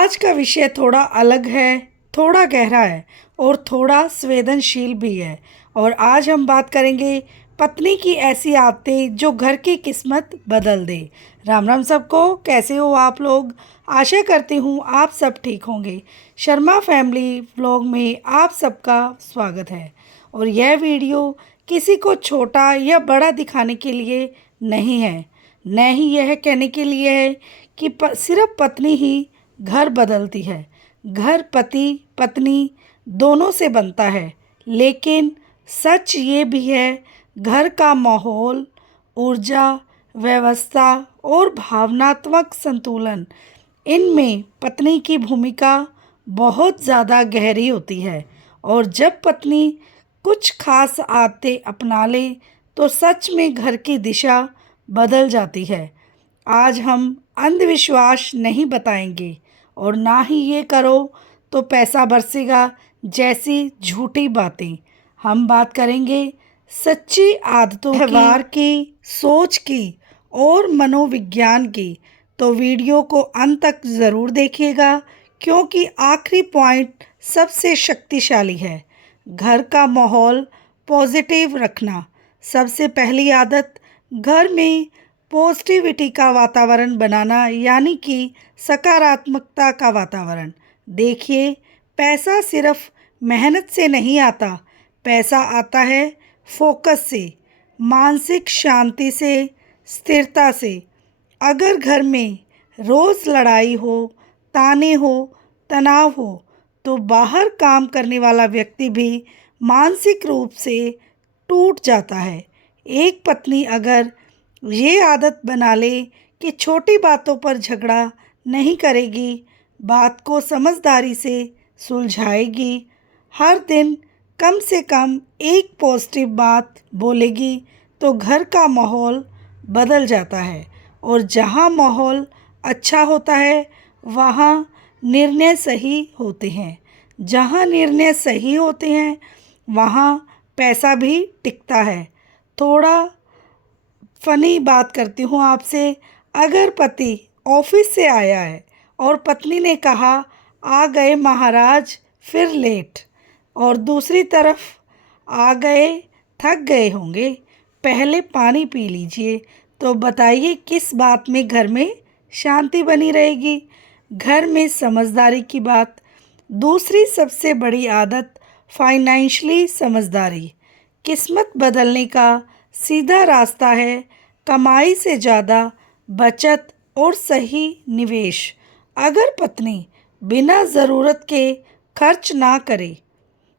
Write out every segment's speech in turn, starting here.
आज का विषय थोड़ा अलग है, थोड़ा गहरा है और थोड़ा संवेदनशील भी है। और आज हम बात करेंगे पत्नी की ऐसी आदतें जो घर की किस्मत बदल दे। राम राम सबको, कैसे हो आप लोग? आशा करती हूँ आप सब ठीक होंगे। शर्मा फैमिली व्लॉग में आप सबका स्वागत है। और यह वीडियो किसी को छोटा या बड़ा दिखाने के लिए नहीं है, न ही यह कहने के लिए है कि सिर्फ पत्नी ही घर बदलती है। घर पति पत्नी दोनों से बनता है, लेकिन सच ये भी है, घर का माहौल, ऊर्जा, व्यवस्था और भावनात्मक संतुलन, इनमें पत्नी की भूमिका बहुत ज़्यादा गहरी होती है। और जब पत्नी कुछ खास आदतें अपना ले तो सच में घर की दिशा बदल जाती है। आज हम अंधविश्वास नहीं बताएंगे और ना ही ये करो तो पैसा बरसेगा जैसी झूठी बातें। हम बात करेंगे सच्ची आदतों की, व्यवहार की, सोच की और मनोविज्ञान की। तो वीडियो को अंत तक ज़रूर देखिएगा, क्योंकि आखिरी पॉइंट सबसे शक्तिशाली है। घर का माहौल पॉजिटिव रखना। सबसे पहली आदत, घर में पॉजिटिविटी का वातावरण बनाना, यानी कि सकारात्मकता का वातावरण। देखिए, पैसा सिर्फ मेहनत से नहीं आता, पैसा आता है फोकस से, मानसिक शांति से, स्थिरता से। अगर घर में रोज़ लड़ाई हो, ताने हो, तनाव हो, तो बाहर काम करने वाला व्यक्ति भी मानसिक रूप से टूट जाता है। एक पत्नी अगर ये आदत बना ले कि छोटी बातों पर झगड़ा नहीं करेगी, बात को समझदारी से सुलझाएगी, हर दिन कम से कम एक पॉजिटिव बात बोलेगी, तो घर का माहौल बदल जाता है। और जहाँ माहौल अच्छा होता है वहाँ निर्णय सही होते हैं। जहाँ निर्णय सही होते हैं वहाँ पैसा भी टिकता है। थोड़ा फ़नी बात करती हूँ आपसे। अगर पति ऑफिस से आया है और पत्नी ने कहा आ गए महाराज फिर लेट, और दूसरी तरफ आ गए थक गए होंगे, पहले पानी पी लीजिए, तो बताइए किस बात में घर में शांति बनी रहेगी? घर में समझदारी की बात। दूसरी सबसे बड़ी आदत, फाइनेंशियली समझदारी। किस्मत बदलने का सीधा रास्ता है कमाई से ज़्यादा बचत और सही निवेश। अगर पत्नी बिना ज़रूरत के खर्च ना करे,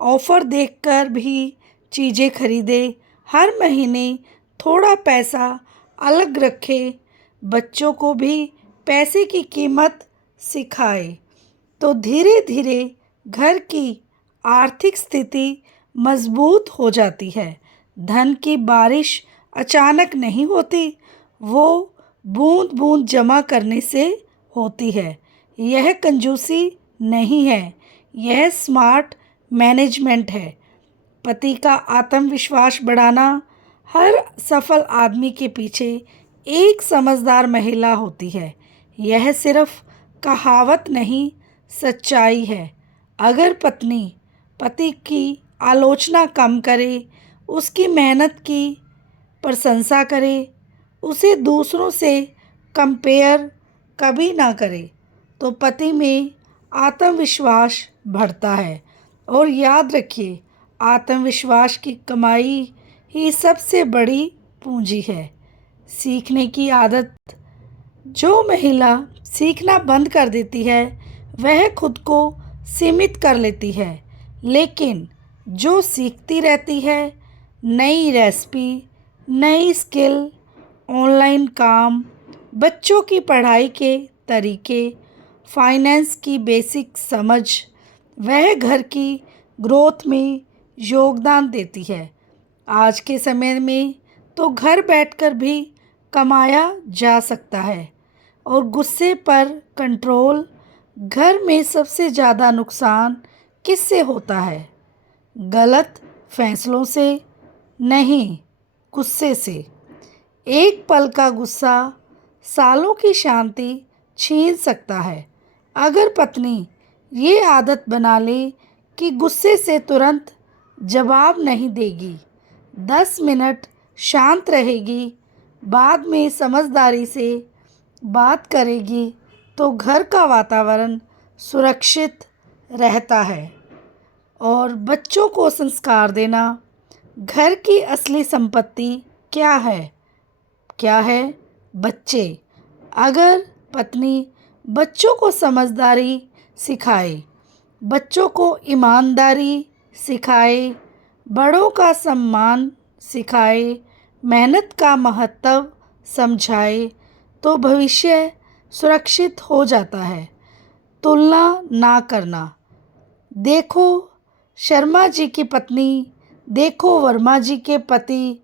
ऑफ़र देखकर भी चीज़ें खरीदे, हर महीने थोड़ा पैसा अलग रखे, बच्चों को भी पैसे की कीमत सिखाए, तो धीरे धीरे घर की आर्थिक स्थिति मजबूत हो जाती है। धन की बारिश अचानक नहीं होती, वो बूंद बूंद जमा करने से होती है। यह कंजूसी नहीं है, यह स्मार्ट मैनेजमेंट है। पति का आत्मविश्वास बढ़ाना। हर सफल आदमी के पीछे एक समझदार महिला होती है। यह सिर्फ कहावत नहीं, सच्चाई है। अगर पत्नी पति की आलोचना कम करे, उसकी मेहनत की प्रशंसा करे, उसे दूसरों से कंपेयर कभी ना करे, तो पति में आत्मविश्वास बढ़ता है। और याद रखिए, आत्मविश्वास की कमाई ही सबसे बड़ी पूंजी है। सीखने की आदत। जो महिला सीखना बंद कर देती है वह खुद को सीमित कर लेती है, लेकिन जो सीखती रहती है, नई रेसिपी, नई स्किल, ऑनलाइन काम, बच्चों की पढ़ाई के तरीके, फाइनेंस की बेसिक समझ, वह घर की ग्रोथ में योगदान देती है। आज के समय में तो घर बैठकर भी कमाया जा सकता है। और गुस्से पर कंट्रोल। घर में सबसे ज़्यादा नुकसान किससे होता है? गलत फैसलों से नहीं, गुस्से से। एक पल का गुस्सा सालों की शांति छीन सकता है। अगर पत्नी ये आदत बना ले कि गुस्से से तुरंत जवाब नहीं देगी, 10 मिनट शांत रहेगी, बाद में समझदारी से बात करेगी, तो घर का वातावरण सुरक्षित रहता है। और बच्चों को संस्कार देना। घर की असली संपत्ति क्या है? क्या है? बच्चे। अगर पत्नी बच्चों को समझदारी सिखाए, बच्चों को ईमानदारी सिखाए, बड़ों का सम्मान सिखाए, मेहनत का महत्व समझाए, तो भविष्य सुरक्षित हो जाता है। तुलना ना करना। देखो शर्मा जी की पत्नी, देखो वर्मा जी के पति।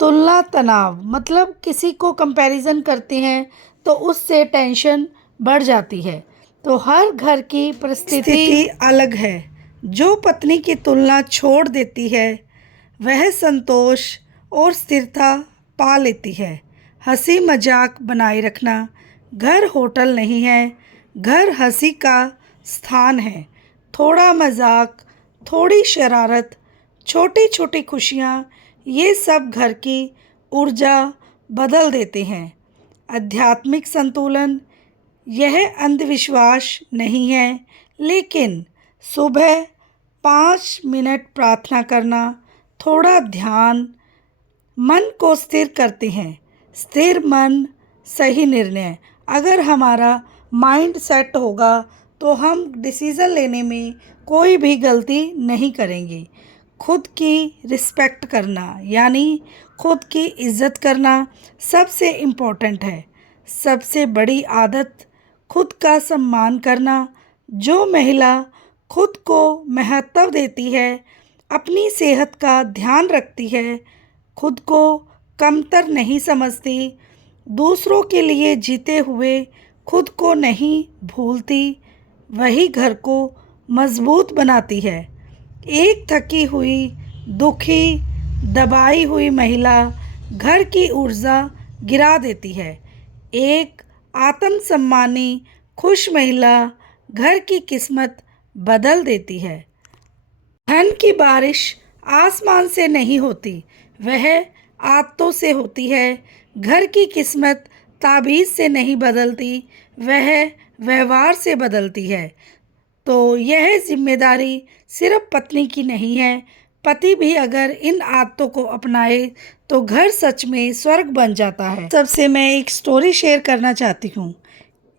तुलना तनाव, मतलब किसी को कंपैरिजन करते हैं तो उससे टेंशन बढ़ जाती है। तो हर घर की परिस्थिति अलग है। जो पत्नी की तुलना छोड़ देती है वह संतोष और स्थिरता पा लेती है। हंसी मजाक बनाए रखना। घर होटल नहीं है, घर हंसी का स्थान है। थोड़ा मजाक, थोड़ी शरारत, छोटी छोटी खुशियाँ, ये सब घर की ऊर्जा बदल देते हैं। आध्यात्मिक संतुलन, यह अंधविश्वास नहीं है, लेकिन सुबह 5 मिनट प्रार्थना करना, थोड़ा ध्यान मन को स्थिर करते हैं। स्थिर मन, सही निर्णय। अगर हमारा माइंड सेट होगा तो हम डिसीज़न लेने में कोई भी गलती नहीं करेंगे। खुद की रिस्पेक्ट करना, यानी खुद की इज़्ज़त करना सबसे इम्पोर्टेंट है। सबसे बड़ी आदत खुद का सम्मान करना। जो महिला खुद को महत्व देती है, अपनी सेहत का ध्यान रखती है, खुद को कमतर नहीं समझती, दूसरों के लिए जीते हुए खुद को नहीं भूलती, वही घर को मजबूत बनाती है। एक थकी हुई, दुखी, दबाई हुई महिला घर की ऊर्जा गिरा देती है। एक आत्मसम्मानी, खुश महिला घर की किस्मत बदल देती है। धन की बारिश आसमान से नहीं होती, वह आदतों से होती है। घर की किस्मत ताबीज़ से नहीं बदलती, वह व्यवहार से बदलती है। तो यह जिम्मेदारी सिर्फ पत्नी की नहीं है, पति भी अगर इन आदतों को अपनाए तो घर सच में स्वर्ग बन जाता है। सबसे मैं एक स्टोरी शेयर करना चाहती हूँ।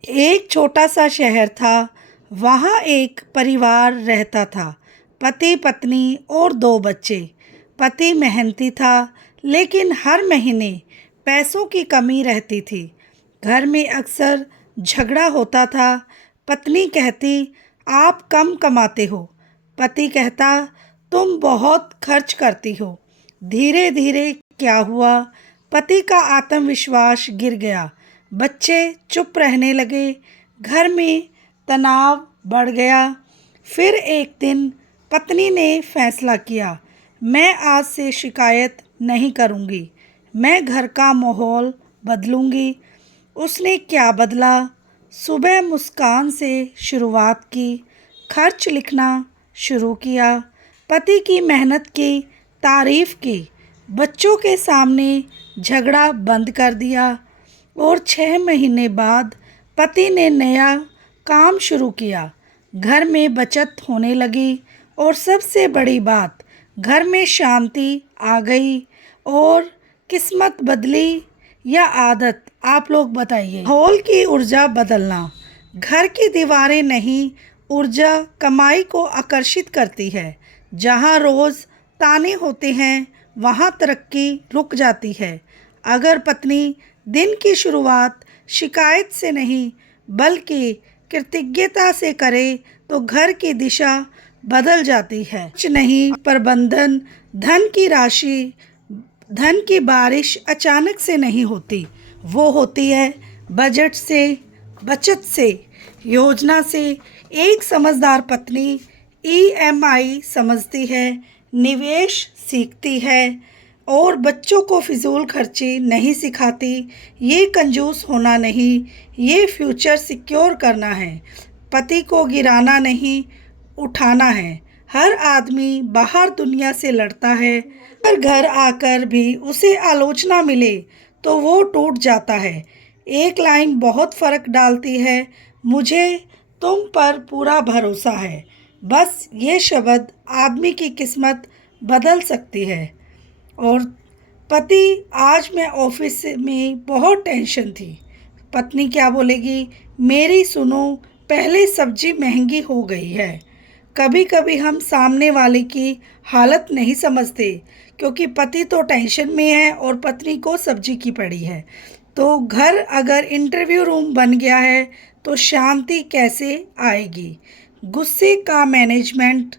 एक छोटा सा शहर था, वहाँ एक परिवार रहता था, पति पत्नी और 2 बच्चे। पति मेहनती था, लेकिन हर महीने पैसों की कमी रहती थी। घर में अक्सर झगड़ा होता था। पत्नी कहती, आप कम कमाते हो। पति कहता, तुम बहुत खर्च करती हो। धीरे धीरे क्या हुआ, पति का आत्मविश्वास गिर गया। बच्चे चुप रहने लगे, घर में तनाव बढ़ गया। फिर एक दिन पत्नी ने फैसला किया, मैं आज से शिकायत नहीं करूँगी, मैं घर का माहौल बदलूँगी। उसने क्या बदला? सुबह मुस्कान से शुरुआत की, खर्च लिखना शुरू किया, पति की मेहनत की तारीफ़ की, बच्चों के सामने झगड़ा बंद कर दिया। और 6 महीने बाद पति ने नया काम शुरू किया। घर में बचत होने लगी और सबसे बड़ी बात, घर में शांति आ गई। और किस्मत बदली या आदत, आप लोग बताइए। माहौल की ऊर्जा बदलना। घर की दीवारें नहीं, ऊर्जा कमाई को आकर्षित करती है। जहाँ रोज़ ताने होते हैं, वहाँ तरक्की रुक जाती है। अगर पत्नी दिन की शुरुआत शिकायत से नहीं बल्कि कृतज्ञता से करे तो घर की दिशा बदल जाती है। कुछ नहीं, प्रबंधन। धन की बारिश अचानक से नहीं होती, वो होती है बजट से, बचत से, योजना से। एक समझदार पत्नी ईएमआई समझती है, निवेश सीखती है और बच्चों को फिजूल खर्ची नहीं सिखाती। ये कंजूस होना नहीं, ये फ्यूचर सिक्योर करना है। पति को गिराना नहीं, उठाना है। हर आदमी बाहर दुनिया से लड़ता है, पर घर आकर भी उसे आलोचना मिले तो वो टूट जाता है। एक लाइन बहुत फ़र्क डालती है, मुझे तुम पर पूरा भरोसा है। बस ये शब्द आदमी की किस्मत बदल सकती है। और पति, आज मैं ऑफिस में बहुत टेंशन थी। पत्नी क्या बोलेगी, मेरी सुनो, पहले सब्जी महंगी हो गई है। कभी कभी हम सामने वाले की हालत नहीं समझते, क्योंकि पति तो टेंशन में है और पत्नी को सब्जी की पड़ी है। तो घर अगर इंटरव्यू रूम बन गया है तो शांति कैसे आएगी। गुस्से का मैनेजमेंट,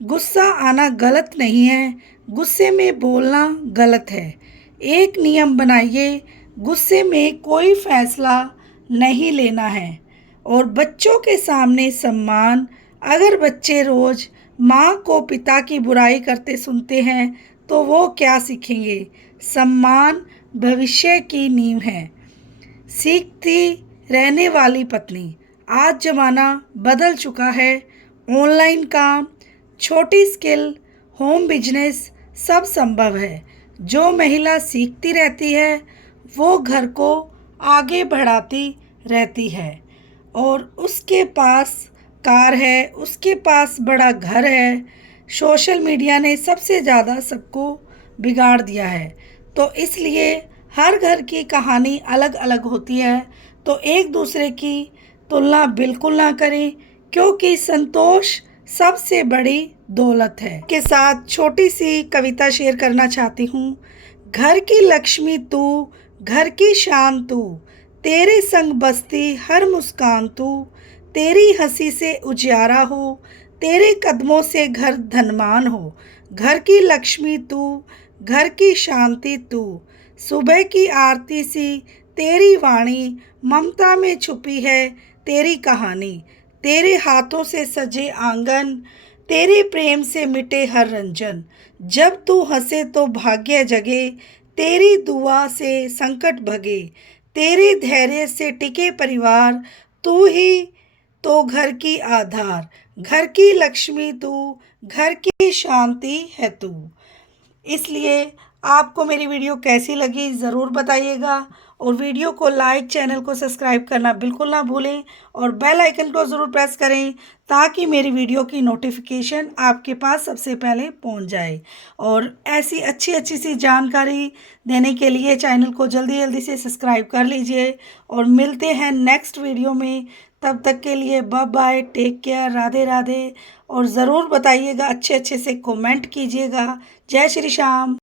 गुस्सा आना गलत नहीं है, गुस्से में बोलना गलत है। एक नियम बनाइए, गुस्से में कोई फैसला नहीं लेना है। और बच्चों के सामने सम्मान, अगर बच्चे रोज़ माँ को पिता की बुराई करते सुनते हैं तो वो क्या सीखेंगे। सम्मान भविष्य की नींव है। सीखती रहने वाली पत्नी, आज ज़माना बदल चुका है। ऑनलाइन काम, छोटी स्किल, होम बिजनेस सब संभव है। जो महिला सीखती रहती है वो घर को आगे बढ़ाती रहती है। और उसके पास कार है, उसके पास बड़ा घर है। सोशल मीडिया ने सबसे ज़्यादा सबको बिगाड़ दिया है। तो इसलिए हर घर की कहानी अलग अलग होती है। तो एक दूसरे की तुलना बिल्कुल ना करें, क्योंकि संतोष सबसे बड़ी दौलत है। के साथ छोटी सी कविता शेयर करना चाहती हूँ। घर की लक्ष्मी तू, घर की शान तू, तेरे संग बसती हर मुस्कान तू, तेरी हंसी से उजियारा हो, तेरे कदमों से घर धनवान हो। घर की लक्ष्मी तू, घर की शांति तू, सुबह की आरती सी तेरी वाणी, ममता में छुपी है तेरी कहानी। तेरे हाथों से सजे आंगन, तेरे प्रेम से मिटे हर रंजन। जब तू हंसे तो भाग्य जगे, तेरी दुआ से संकट भगे, तेरे धैर्य से टिके परिवार। तू ही तो घर की आधार, घर की लक्ष्मी तू, घर की शांति है तू। इसलिए आपको मेरी वीडियो कैसी लगी ज़रूर बताइएगा। और वीडियो को लाइक, चैनल को सब्सक्राइब करना बिल्कुल ना भूलें। और बेल आइकन को ज़रूर प्रेस करें, ताकि मेरी वीडियो की नोटिफिकेशन आपके पास सबसे पहले पहुंच जाए। और ऐसी अच्छी सी जानकारी देने के लिए चैनल को जल्दी जल्दी से सब्सक्राइब कर लीजिए। और मिलते हैं नेक्स्ट वीडियो में। तब तक के लिए bye bye, take care, Radhe Radhe. और ज़रूर बताइएगा, अच्छे से कमेंट कीजिएगा। जय श्री श्याम।